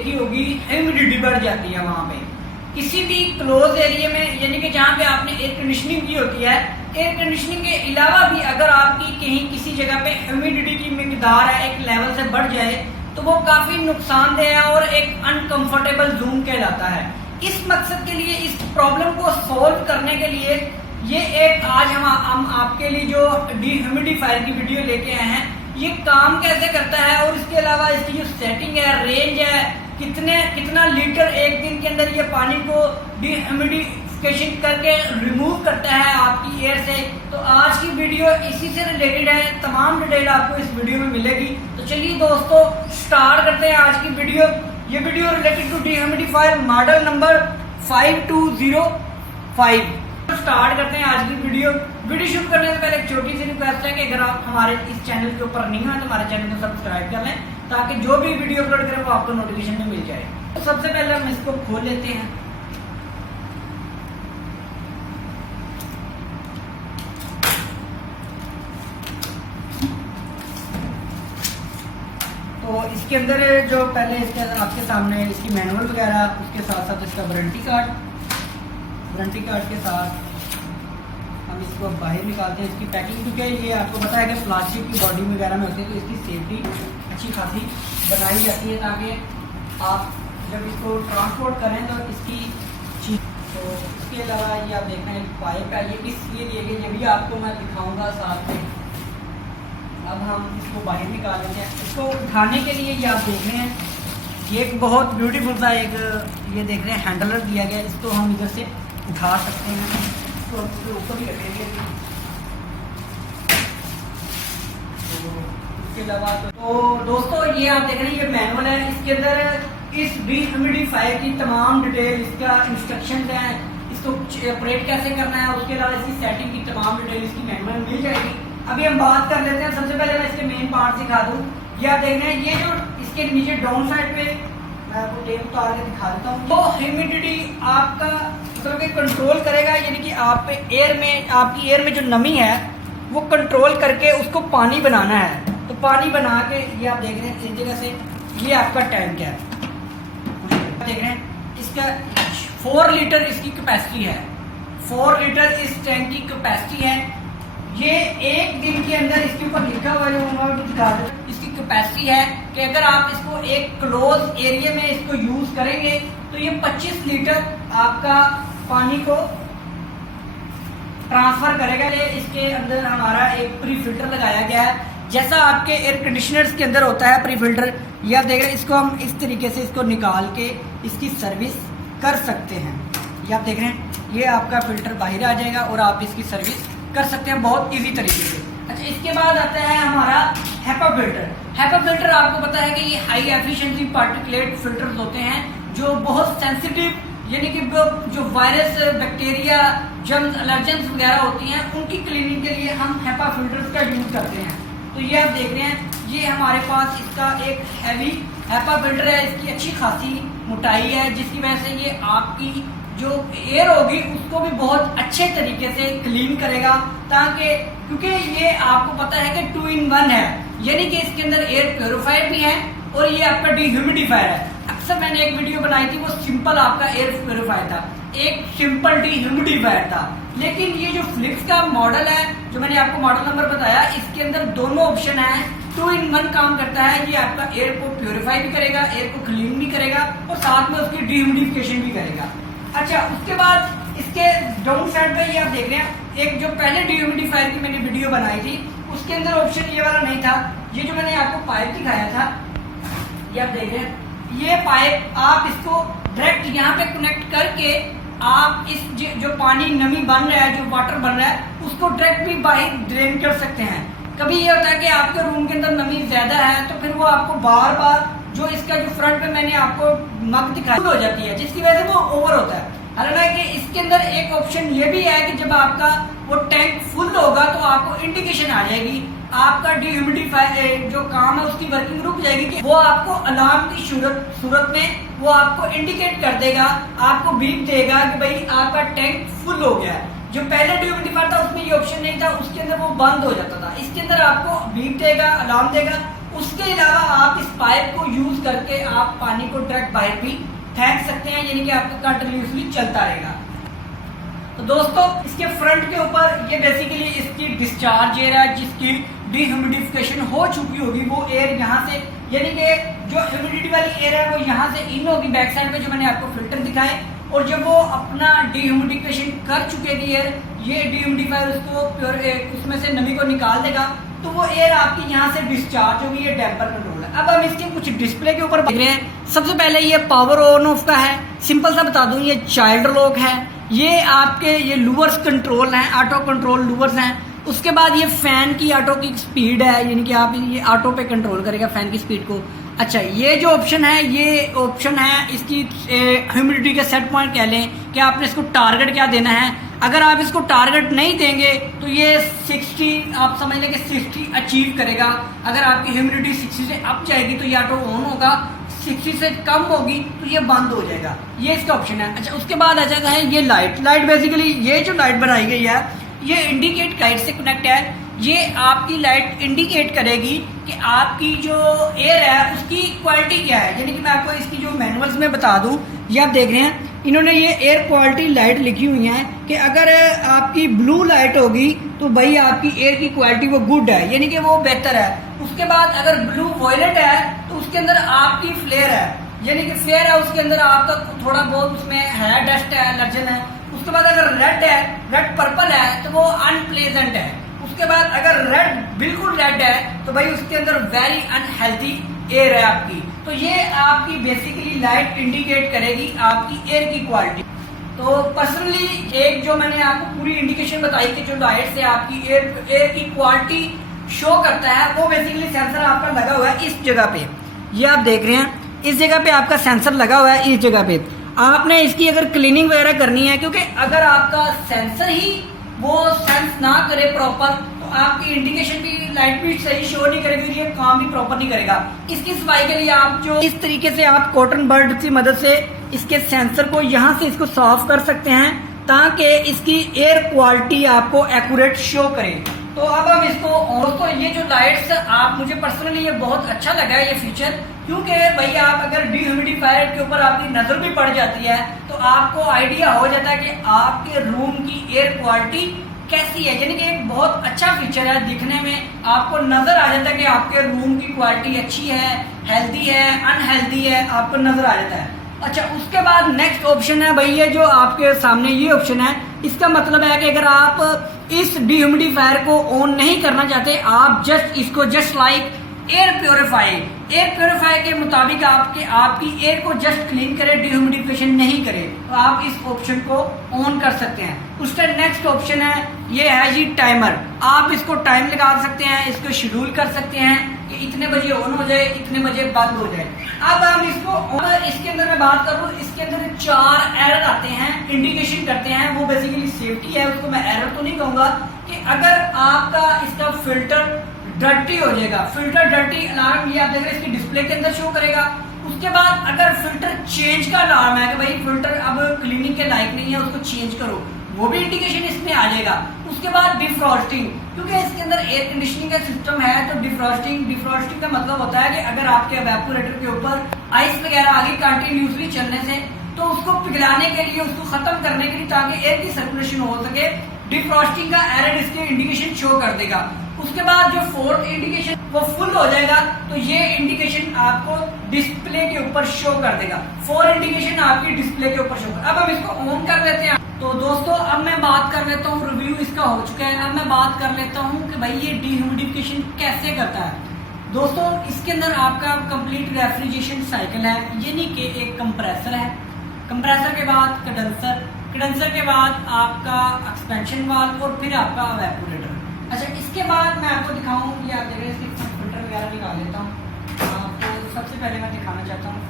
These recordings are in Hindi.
देखी होगी ह्यूमिडिटी बढ़ जाती है वहां पे किसी भी क्लोज एरिया में, यानी कि जहाँ पे आपने एयर कंडीशनिंग की होती है। एयर कंडीशनिंग के अलावा भी अगर आपकी कहीं किसी जगह पे ह्यूमिडिटी की मिकदार है एक लेवल से बढ़ जाए तो वो काफी नुकसानदेह है और एक अनकंफर्टेबल जोन कहलाता है। इस मकसद के लिए, इस प्रॉब्लम को सोल्व करने के लिए ये एक आज हम आपके लिए जो डिह्यूमिडिफायर की वीडियो लेके आए हैं, ये काम कैसे करता है और इसके अलावा इसकी जो सेटिंग है, रेंज है, कितना लीटर एक दिन के अंदर ये पानी को डिह्यूमिडिफिकेशन करके रिमूव करता है आपकी एयर से। तो आज की वीडियो इसी से रिलेटेड है, तमाम डिटेल आपको इस वीडियो में मिलेगी। तो चलिए दोस्तों स्टार्ट करते हैं आज की वीडियो। ये video related to dehumidifier model number 5205। Start करते हैं आज की वीडियो शुरू करने से पहले एक छोटी सी रिक्वेस्ट है कि अगर आप हमारे इस चैनल के ऊपर नहीं हैं तो हमारे चैनल को सब्सक्राइब कर लें ताकि जो भी वीडियो अपलोड करें वो आपको नोटिफिकेशन में मिल जाए। तो सबसे पहले हम इसको खोल लेते हैं। तो इसके अंदर जो पहले इसके अंदर आपके सामने इसकी मैनुअल वगैरह, उसके साथ साथ इसका वारंटी कार्ड के साथ हम इसको बाहर निकालते हैं। इसकी पैकिंग, क्योंकि ये आपको पता है कि प्लास्टिक की बॉडी वगैरह में होती है तो इसकी सेफ्टी अच्छी खासी बनाई जाती है ताकि आप जब इसको ट्रांसपोर्ट करें तो इसकी चीज। तो इसके अलावा ये आप देख रहे हैं पाइप है, ये किस लिए दिए गए ये भी आपको मैं दिखाऊंगा साथ में। अब हम इसको बाहर निकाल लेते हैं। इसको उठाने के लिए ये आप देख रहे हैं, ये एक बहुत ब्यूटीफुल सा एक ये देख रहे हैं हैंडलर दिया गया है। इसको हम इधर से उठा सकते हैं, तो ऊपर भी रखेंगे। तो इसके अलावा तो दोस्तों ये आप देख रहे हैं ये मैनुअल है। इसके अंदर इस डिह्यूमिडिफायर की तमाम डिटेल, इसका इंस्ट्रक्शन है, इसको ऑपरेट कैसे करना है, उसके अलावा इसकी सेटिंग की तमाम डिटेल इसकी मैनुअल में मिल जाएगी। अभी हम बात कर लेते हैं। सबसे पहले मैं इसके मेन पार्ट दिखा दूं। ये आप देख रहे हैं ये जो इसके नीचे डाउन साइड पे मैं आपको टेप उतार के दिखा देता हूँ। तो ह्यूमिडिटी आपका मतलब कंट्रोल करेगा, यानी कि आप एयर में, आपकी एयर में जो नमी है वो कंट्रोल करके उसको पानी बनाना है। तो पानी बना के ये आप देख रहे हैं इस जगह से, ये आपका टैंक है, देख रहे हैं इसका 4 लीटर इसकी कैपेसिटी है। 4 लीटर इस टैंक की कैपेसिटी है। ये एक दिन के अंदर इसके ऊपर लिखा हुआ है इसकी कैपेसिटी है कि अगर आप इसको एक क्लोज एरिया में इसको यूज करेंगे तो ये 25 लीटर आपका पानी को ट्रांसफर करेगा। ये इसके अंदर हमारा एक प्री फिल्टर लगाया गया है, जैसा आपके एयर कंडीशनर्स के अंदर होता है प्री फिल्टर। ये आप देख रहे हैं, इसको हम इस तरीके से इसको निकाल के इसकी सर्विस कर सकते हैं। ये आप देख रहे हैं ये आपका फिल्टर बाहर आ जाएगा और आप इसकी सर्विस कर सकते हैं बहुत इजी तरीके से। अच्छा, इसके बाद आता है हमारा हेपा फिल्टर। हेपा फिल्टर आपको पता है कि ये हाई एफिशिएंसी पार्टिकुलेट फिल्टर्स होते हैं जो बहुत सेंसिटिव, यानी कि जो वायरस, बैक्टीरिया, जर्म्स, एलर्जेंस वगैरह होती हैं उनकी क्लीनिंग के लिए हम हेपा फिल्टर्स का यूज करते हैं। तो ये आप देख रहे हैं ये हमारे पास इसका एक हैवी हेपा फिल्टर है। इसकी अच्छी खासी मोटाई है जिसकी वजह से ये आपकी जो एयर होगी उसको भी बहुत अच्छे तरीके से क्लीन करेगा, ताकि क्योंकि ये आपको पता है कि 2 in 1 है, यानी कि इसके अंदर एयर प्योरीफायर भी है और ये आपका डिह्यूमिडिफायर है। अक्सर मैंने एक वीडियो बनाई थी, वो सिंपल आपका एयर प्योरीफायर था, एक सिंपल डिह्यूमिडिफायर था। लेकिन ये जो फिलिप्स का मॉडल है, जो मैंने आपको मॉडल नंबर बताया, इसके अंदर दोनों ऑप्शन है, 2 in 1 काम करता है। ये आपका एयर को प्योरीफाई भी करेगा, एयर को क्लीन भी करेगा और साथ में उसकी डिह्यूमिडिफिकेशन भी करेगा। अच्छा, उसके बाद इसके डाउन साइड पे ये आप देख रहे हैं एक जो पहले डिह्यूमिडिफायर की मैंने वीडियो बनाई थी उसके अंदर ऑप्शन ये वाला नहीं था। ये जो मैंने आपको पाइप दिखाया था, ये आप देख रहे हैं ये पाइप आप इसको डायरेक्ट यहाँ पे कनेक्ट करके आप इस जो पानी नमी बन रहा है, जो वाटर बन रहा है, उसको डायरेक्ट भी बाहर ड्रेन कर सकते हैं। कभी ये होता है कि आपके रूम के अंदर नमी ज्यादा है तो फिर वो आपको बार बार जो इसका जो फ्रंट पे मैंने आपको मग दिखाई हो जाती है, जिसकी वजह से वो ओवर होता है। हालांकि इसके अंदर एक ऑप्शन ये भी है कि जब आपका वो टैंक फुल होगा तो आपको इंडिकेशन आ जाएगी, आपका डिह्यूमिडिफायर जो काम है उसकी वर्किंग रुक जाएगी कि वो आपको अलार्म की सूरत में वो आपको इंडिकेट कर देगा, आपको बीप देगा कि भाई आपका टैंक फुल हो गया है। जो पहले डिह्यूमिडिफायर था उसमें ये ऑप्शन नहीं था, उसके अंदर वो बंद हो जाता था। इसके अंदर आपको बीप देगा, अलार्म देगा, उसके अलावा आप इस पाइप को यूज करके आप पानी को डायरेक्ट बाहर भी फेंक सकते हैं, यानी कि आपका कंटिन्यूसली चलता रहेगा। तो दोस्तों इसके फ्रंट के ऊपर ये बेसिकली इसकी डिस्चार्ज एयर है, जिसकी डिह्यूमिडिफिकेशन हो चुकी होगी। वो एयर यहाँ से, यानी कि जो ह्यूमिडिटी वाली एयर है वो यहाँ से इन होगी बैक साइड में, जो मैंने आपको फिल्टर दिखाए, और जब वो अपना डिह्यूमिडिफिकेशन कर चुकेगी एयर, ये डिह्यूमिडिफायर उसको प्योर उसमें से नमी को निकाल देगा, तो वो एयर आपकी यहाँ से डिस्चार्ज होगी। ये डैम्पर कंट्रोल है। अब हम इसके कुछ डिस्प्ले के ऊपर देख रहे हैं। सबसे पहले ये पावर ऑन ऑफ का है, सिंपल सा बता दूं, ये चाइल्ड लॉक है। ये आपके ये लूवर्स कंट्रोल हैं, ऑटो कंट्रोल लूवर्स हैं। उसके बाद ये फैन की ऑटो की स्पीड है, यानी कि आप ये ऑटो पे कंट्रोल करेगा फैन की स्पीड को। अच्छा, ये जो ऑप्शन है, ये ऑप्शन है इसकी ह्यूमिडिटी के सेट पॉइंट कह लें कि आपने इसको टारगेट क्या देना है। अगर आप इसको टारगेट नहीं देंगे तो ये 60, आप समझ लें कि 60 अचीव करेगा। अगर आपकी ह्यूमिडिटी 60 से अप जाएगी तो ये ऑटो ऑन होगा, 60 से कम होगी तो ये बंद हो जाएगा। ये इसका ऑप्शन है। अच्छा, उसके बाद आ जाता है ये लाइट बेसिकली ये जो लाइट बनाई गई है ये इंडिकेट लाइट से कनेक्ट है। ये आपकी लाइट इंडिकेट करेगी कि आपकी जो एयर है उसकी क्वालिटी क्या है। यानी कि मैं आपको इसकी जो मैनुअल्स में बता दूं, ये आप देख रहे हैं इन्होंने ये एयर क्वालिटी लाइट लिखी हुई है कि अगर आपकी ब्लू लाइट होगी तो भाई आपकी एयर की क्वालिटी वो गुड है, यानी कि वो बेहतर है। उसके बाद अगर ब्लू वॉयलेट है तो उसके अंदर आपकी फ्लेयर है, यानी कि फ्लेयर है, उसके अंदर आपका थोड़ा बहुत उसमें है, डस्ट है, एलर्जन है। उसके बाद अगर रेड है, रेड पर्पल है, तो वो अनप्लेजेंट है। उसके बाद अगर रेड बिल्कुल रेड है तो भाई उसके अंदर वेरी अनहेल्थी एयर है आपकी। तो ये आपकी बेसिकली लाइट इंडिकेट करेगी आपकी एयर की क्वालिटी। तो पर्सनली एक जो मैंने आपको पूरी इंडिकेशन बताई कि जो लाइट से आपकी एयर की क्वालिटी शो करता है, वो बेसिकली सेंसर आपका लगा हुआ है इस जगह पे। ये आप देख रहे हैं, इस जगह पे आपका सेंसर लगा हुआ है। इस जगह पे आपने इसकी अगर क्लीनिंग वगैरह करनी है, क्योंकि अगर आपका सेंसर ही वो सेंस ना करे प्रॉपर तो आपकी इंडिकेशन भी लाइट भी सही शो नहीं करेगी, ये काम भी प्रॉपर नहीं करेगा। इसकी सफाई के लिए आप जो इस तरीके से आप कॉटन बड की मदद से इसके सेंसर को यहाँ से इसको साफ कर सकते हैं ताकि इसकी एयर क्वालिटी आपको एक्यूरेट शो करे। तो अब हम इसको, दोस्तों ये जो लाइट्स आप, मुझे पर्सनली ये बहुत अच्छा लगा है ये फीचर, क्योंकि भाई आप अगर डिह्यूमिडिफायर के ऊपर आपकी नजर भी पड़ जाती है तो आपको आइडिया हो जाता है कि आपके रूम की एयर क्वालिटी कैसी है। यानी कि एक बहुत अच्छा फीचर है, दिखने में आपको नजर आ जाता है कि आपके रूम की क्वालिटी अच्छी है, हेल्दी है, अनहेल्दी है, आपको नजर आ जाता है। अच्छा, उसके बाद नेक्स्ट ऑप्शन है भाई ये जो आपके सामने ये ऑप्शन है, इसका मतलब है कि अगर आप इस डिह्यूमिडिफायर को ऑन नहीं करना चाहते, आप जस्ट इसको जस्ट लाइक एयर प्योरीफायर के मुताबिक आपकी एयर को जस्ट क्लीन करे, डिह्यूमिडिफिकेशन नहीं करे, तो आप इस ऑप्शन को ऑन कर सकते हैं। उसका नेक्स्ट ऑप्शन है ये है जी टाइमर। आप इसको टाइम लगा सकते हैं, इसको शेड्यूल कर सकते हैं कि इतने बजे ऑन हो जाए, इतने बजे बंद हो जाए। अब हम इसको, इसके अंदर मैं बात करूं, इसके अंदर 4 एरर आते हैं, इंडिकेशन करते हैं, वो बेसिकली सेफ्टी है, उसको मैं एरर तो नहीं कहूंगा। कि अगर आपका इसका फिल्टर डर्टी हो जाएगा, फिल्टर डर्टी अलार्म, ये आप देख रहे हैं इसकी डिस्प्ले के अंदर शो करेगा। उसके बाद अगर फिल्टर चेंज का अलार्म है कि भाई फिल्टर अब क्लीनिंग के लायक नहीं है, उसको चेंज करो, वो भी इंडिकेशन इसमें आ जाएगा। उसके बाद डिफ्रॉस्टिंग, क्योंकि इसके अंदर एयर कंडीशनिंग का सिस्टम है, तो डिफ्रॉस्टिंग का मतलब होता है कि अगर आपके इवेपोरेटर के ऊपर आइस वगैरह आगे कंटिन्यूसली चलने से, तो उसको पिघलाने के लिए, उसको खत्म करने के लिए, ताकि एयर की सर्कुलेशन हो सके, डिफ्रॉस्टिंग का एरर इसके इंडिकेशन शो कर देगा। उसके बाद जो 4th इंडिकेशन वो फुल हो जाएगा, तो ये इंडिकेशन आपको डिस्प्ले के ऊपर शो कर देगा। 4 इंडिकेशन आपकी डिस्प्ले के ऊपर शो कर। अब हम इसको ऑन कर लेते हैं। तो दोस्तों अब मैं बात कर लेता हूँ, रिव्यू इसका हो चुका है, अब मैं बात कर लेता हूँ कि भाई ये डिह्यूमिडिफिकेशन कैसे करता है। दोस्तों इसके अंदर आपका कंप्लीट रेफ्रिजरेशन साइकिल है, यानी कि एक कंप्रेसर है, कंप्रेसर के बाद कंडेंसर के बाद आपका एक्सपेंशन वाल्व और फिर आपका इवेपोरेटर। अच्छा, इसके बाद मैं आपको दिखाऊं, ये आप देख रहे हैं, इसके फिल्टर वगैरह निकाल लेता हूँ आपको। सबसे पहले मैं दिखाना चाहता हूँ,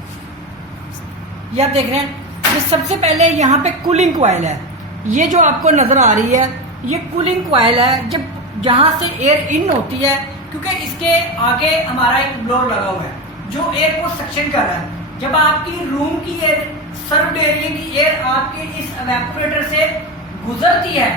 ये आप देख रहे हैं, ये सबसे पहले यहाँ पे कूलिंग कॉइल है, ये जो आपको नजर आ रही है ये कूलिंग कॉइल है। जब जहाँ से एयर इन होती है, क्योंकि इसके आगे हमारा एक ब्लोअर लगा हुआ है जो एयर को सक्शन कर रहा है। जब आपकी रूम की एयर, सर्व्ड एरिया की एयर आपके इस इवेपोरेटर से गुजरती है,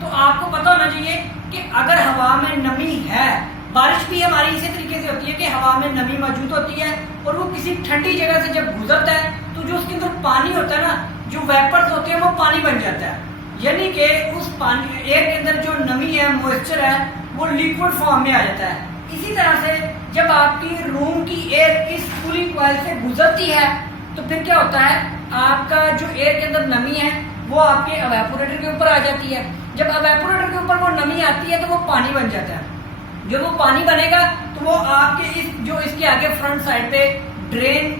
तो आपको पता होना चाहिए कि अगर हवा में नमी है, बारिश भी हमारी इसी तरीके से होती है कि हवा में नमी मौजूद होती है और वो किसी ठंडी जगह से जब गुजरता है तो जो उसके अंदर पानी होता है ना, जो वेपर्स होते हैं वो पानी बन जाता है, यानी कि उस पानी एयर के अंदर जो नमी है, मॉइस्चर है, वो लिक्विड फॉर्म में आ जाता है। इसी तरह से जब आपकी रूम की एयर इस कूलिंग कॉइल से गुजरती है तो फिर क्या होता है, आपका जो एयर के अंदर नमी है वो आपके एवेपोरेटर के ऊपर आ जाती है। जब एवेपोरेटर के ऊपर वो नमी आती है तो वो पानी बन जाता है। जब वो पानी बनेगा तो वो आपके इस जो इसके आगे फ्रंट साइड पे ड्रेन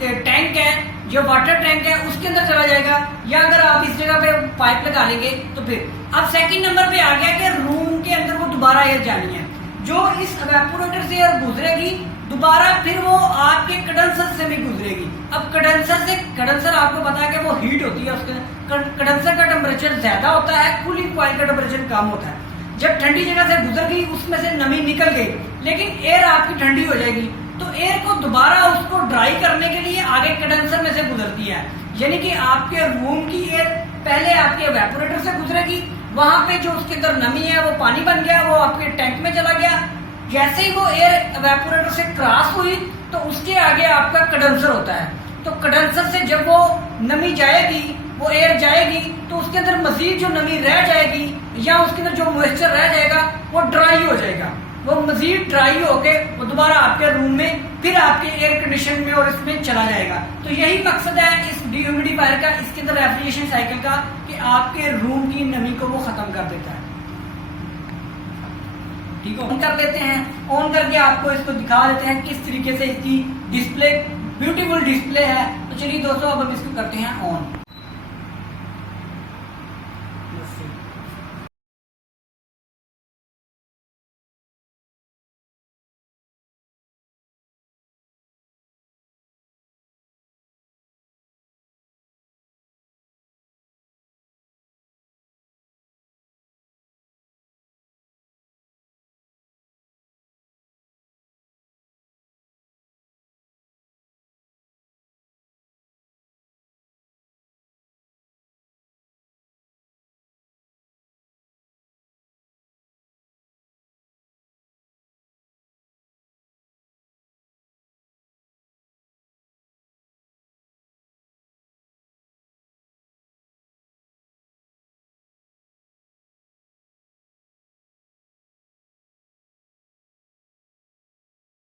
टैंक है, जो वाटर टैंक है, उसके अंदर चला जाएगा, या अगर आप इस जगह पे पाइप लगा लेंगे तो फिर अब सेकंड नंबर पे आ गया कि रूम के अंदर वो दोबारा एयर जानी है। जो इस एवेपोरेटर से एयर गुजरेगी दोबारा फिर वो आपके कंडेंसर से भी गुजरेगी। अब कंडेंसर आपको पता है कि वो हीट होती है, उसके कंडेंसर का टेम्परेचर ज्यादा होता है, कूलिंग कॉइल का टेम्परेचर कम होता है। जब ठंडी जगह से गुजर गई, उसमें से नमी निकल गई, लेकिन एयर आपकी ठंडी हो जाएगी, तो एयर को दोबारा उसको ड्राई करने के लिए आगे कंडेंसर में से गुजरती है। यानी कि आपके रूम की एयर पहले आपके एवेपोरेटर से गुजरेगी, वहां पे जो उसके अंदर नमी है वो पानी बन गया, वो आपके टैंक में चला गया। जैसे ही वो एयर एवेपोरेटर से क्रॉस हुई तो उसके आगे आपका कंडेंसर होता है। तो कंडेंसर से जब वो नमी जाएगी, वो एयर जाएगी, तो उसके अंदर मजीद जो नमी रह जाएगी या उसके अंदर जो मॉइस्चर रह जाएगा वो ड्राई हो जाएगा। वो मजीद ड्राई होके वो दोबारा आपके रूम में फिर आपके एयर कंडीशन में और इसमें चला जाएगा। तो यही मकसद है इस डिह्यूमिडिफायर का, इसके अंदर रेफ्रिजरेशन साइकिल का, कि आपके रूम की नमी को वो खत्म कर देता है। ठीक है, ऑन कर लेते हैं। ऑन करके आपको इसको दिखा देते हैं किस तरीके से इसकी डिस्प्ले, ब्यूटीफुल डिस्प्ले है। तो चलिए दोस्तों अब हम इसको करते हैं ऑन।